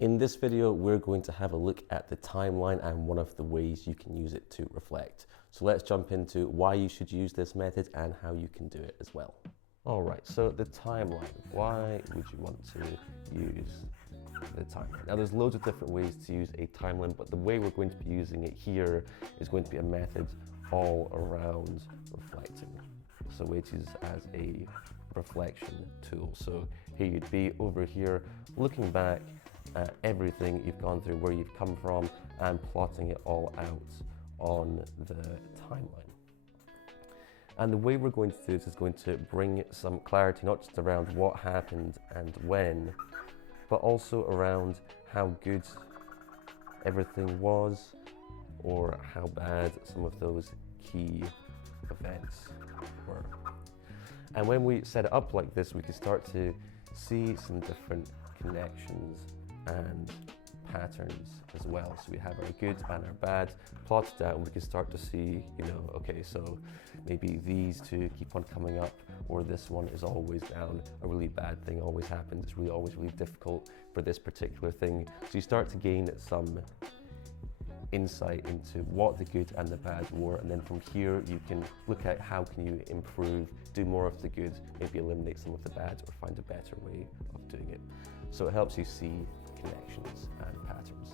In this video, we're going to have a look at the timeline and one of the ways you can use it to reflect. So let's jump into why you should use this method and how you can do it as well. All right, so the timeline. Why would you want to use the timeline? Now there's loads of different ways to use a timeline, but the way we're going to be using it here is going to be a method all around reflecting. So we use as a reflection tool. So here you'd be over here looking back at everything you've gone through, where you've come from, and plotting it all out on the timeline. And the way we're going to do this is going to bring some clarity, not just around what happened and when, but also around how good everything was or how bad some of those key events were. And when we set it up like this, we can start to see some different connections and patterns as well. So we have our good and our bad plotted out, and we can start to see, okay, so maybe these two keep on coming up, or this one is always down. A really bad thing always happens. It's always really difficult for this particular thing. So you start to gain some insight into what the good and the bad were, and then from here you can look at how can you improve, do more of the good, maybe eliminate some of the bad, or find a better way of doing it. So it helps you see connections and patterns.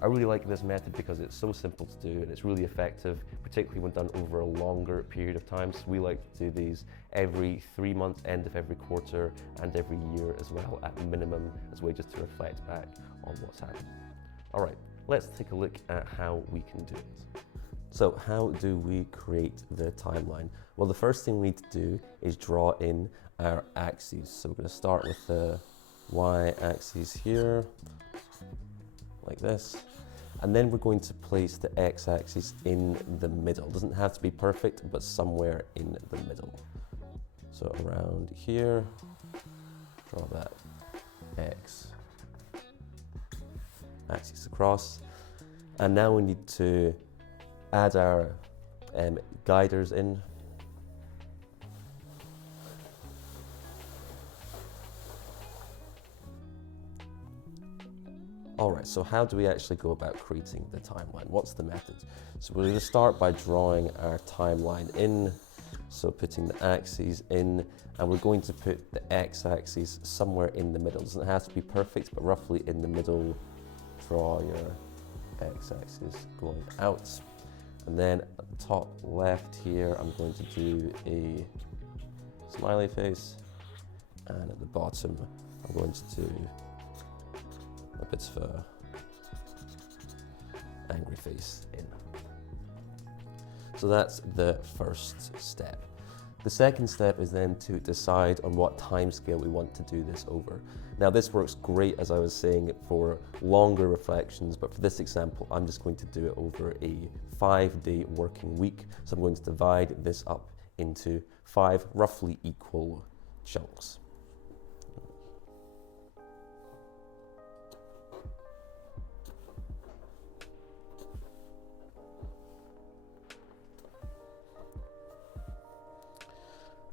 I really like this method because it's so simple to do and it's really effective, particularly when done over a longer period of time. So we like to do these every 3 months, end of every quarter, and every year as well, at minimum, as a way just to reflect back on what's happened. All right, let's take a look at how we can do it. So how do we create the timeline? Well, the first thing we need to do is draw in our axes. So we're going to start with the y-axis here, like this. And then we're going to place the x-axis in the middle. It doesn't have to be perfect, but somewhere in the middle. So around here, draw that x-axis across. And now we need to add our guiders in. All right, so how do we actually go about creating the timeline? What's the method? So we're going to start by drawing our timeline in, so putting the axes in, and we're going to put the x-axis somewhere in the middle. It doesn't have to be perfect, but roughly in the middle. Draw your x-axis going out. And then at the top left here, I'm going to do a smiley face, and at the bottom, I'm going to do a bit of a angry face in. So that's the first step. The second step is then to decide on what time scale we want to do this over. Now this works great, as I was saying, for longer reflections, but for this example, I'm just going to do it over a 5-day working week. So I'm going to divide this up into 5 roughly equal chunks.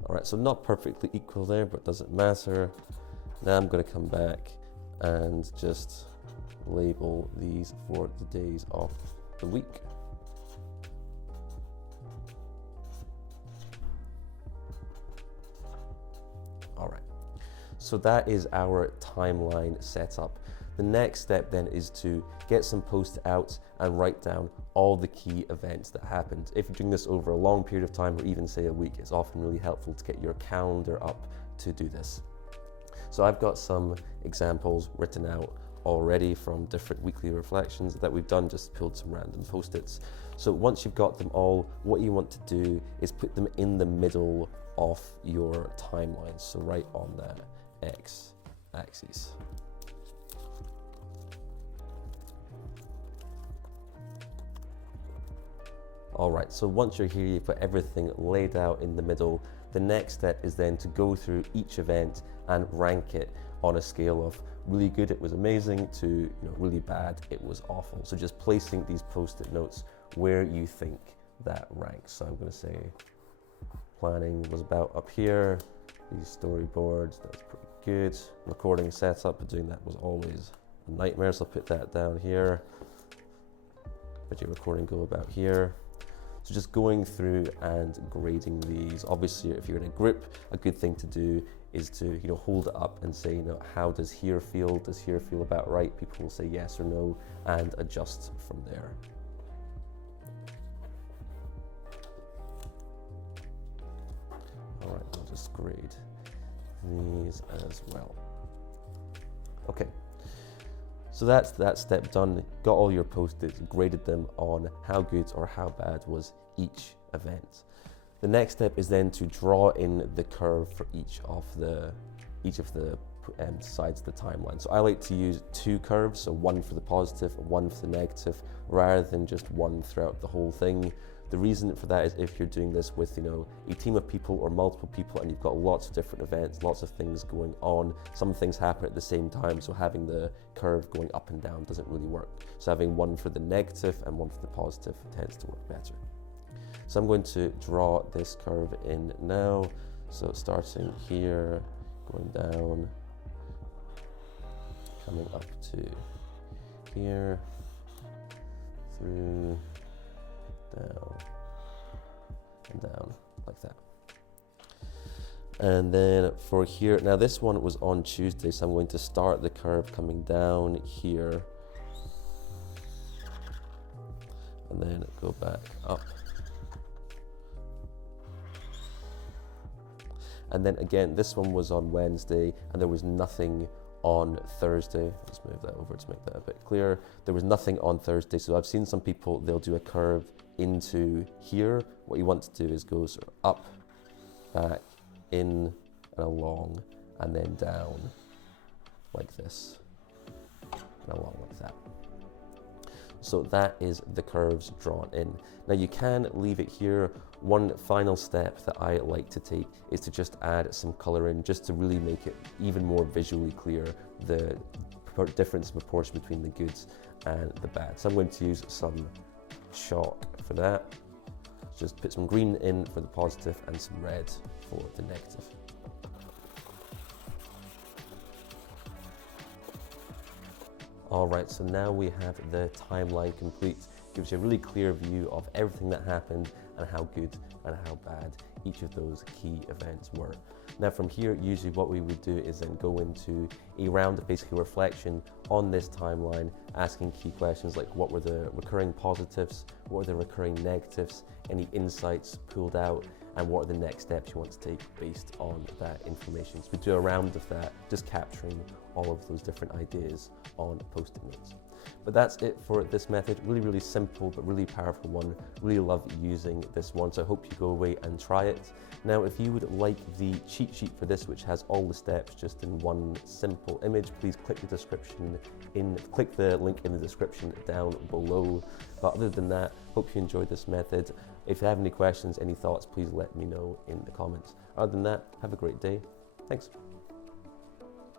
All right, so not perfectly equal there, but doesn't matter. Now I'm going to come back and just label these for the days of the week. All right, so that is our timeline set up. The next step then is to get some post-outs and write down all the key events that happened. If you're doing this over a long period of time, or even say a week, it's often really helpful to get your calendar up to do this. So I've got some examples written out already from different weekly reflections that we've done, just pulled some random post-its. So once you've got them all, what you want to do is put them in the middle of your timeline, so right on that x-axis. All right, so once you're here, you've got everything laid out in the middle. The next step is then to go through each event and rank it on a scale of really good, it was amazing, to really bad, it was awful. So just placing these post-it notes where you think that ranks. So I'm going to say planning was about up here, these storyboards, that's pretty good. Recording setup, but doing that was always nightmares. I'll put that down here. Video recording go about here. So just going through and grading these. Obviously, if you're in a group, a good thing to do is to hold it up and say, how does here feel? Does here feel about right? People will say yes or no, and adjust from there. All right, I'll just grade these as well. Okay. So that's that step done. Got all your post-its, graded them on how good or how bad was each event. The next step is then to draw in the curve for each of the sides of the timeline. So I like to use 2 curves, so one for the positive, one for the negative, rather than just one throughout the whole thing. The reason for that is if you're doing this with a team of people or multiple people and you've got lots of different events, lots of things going on, some things happen at the same time, so having the curve going up and down doesn't really work. So having one for the negative and one for the positive tends to work better. So I'm going to draw this curve in now. So starting here, going down, coming up to here, through, down, and down, like that. And then for here, now this one was on Tuesday, so I'm going to start the curve coming down here, and then go back up. And then again, this one was on Wednesday, and there was nothing on Thursday. Let's move that over to make that a bit clearer. There was nothing on Thursday, so I've seen some people, they'll do a curve into here. What you want to do is go sort of up, back, in, and along, and then down, like this, and along like that. So that is the curves drawn in. Now you can leave it here. One final step that I like to take is to just add some color in, just to really make it even more visually clear, the difference in proportion between the goods and the bad. So I'm going to use some chalk for that. Just put some green in for the positive and some red for the negative. All right, so now we have the timeline complete. Gives you a really clear view of everything that happened and how good and how bad each of those key events were. Now from here, usually what we would do is then go into a round of basically reflection on this timeline, asking key questions like what were the recurring positives, what were the recurring negatives, any insights pulled out, and what are the next steps you want to take based on that information. So we do a round of that, just capturing all of those different ideas on post-it notes. But that's it for this method. Really, really simple, but really powerful one. Really love using this one, so I hope you go away and try it. Now, if you would like the cheat sheet for this, which has all the steps just in one simple image, please click the link in the description down below. But other than that, hope you enjoyed this method. If you have any questions, any thoughts, please let me know in the comments. Other than that, have a great day. Thanks.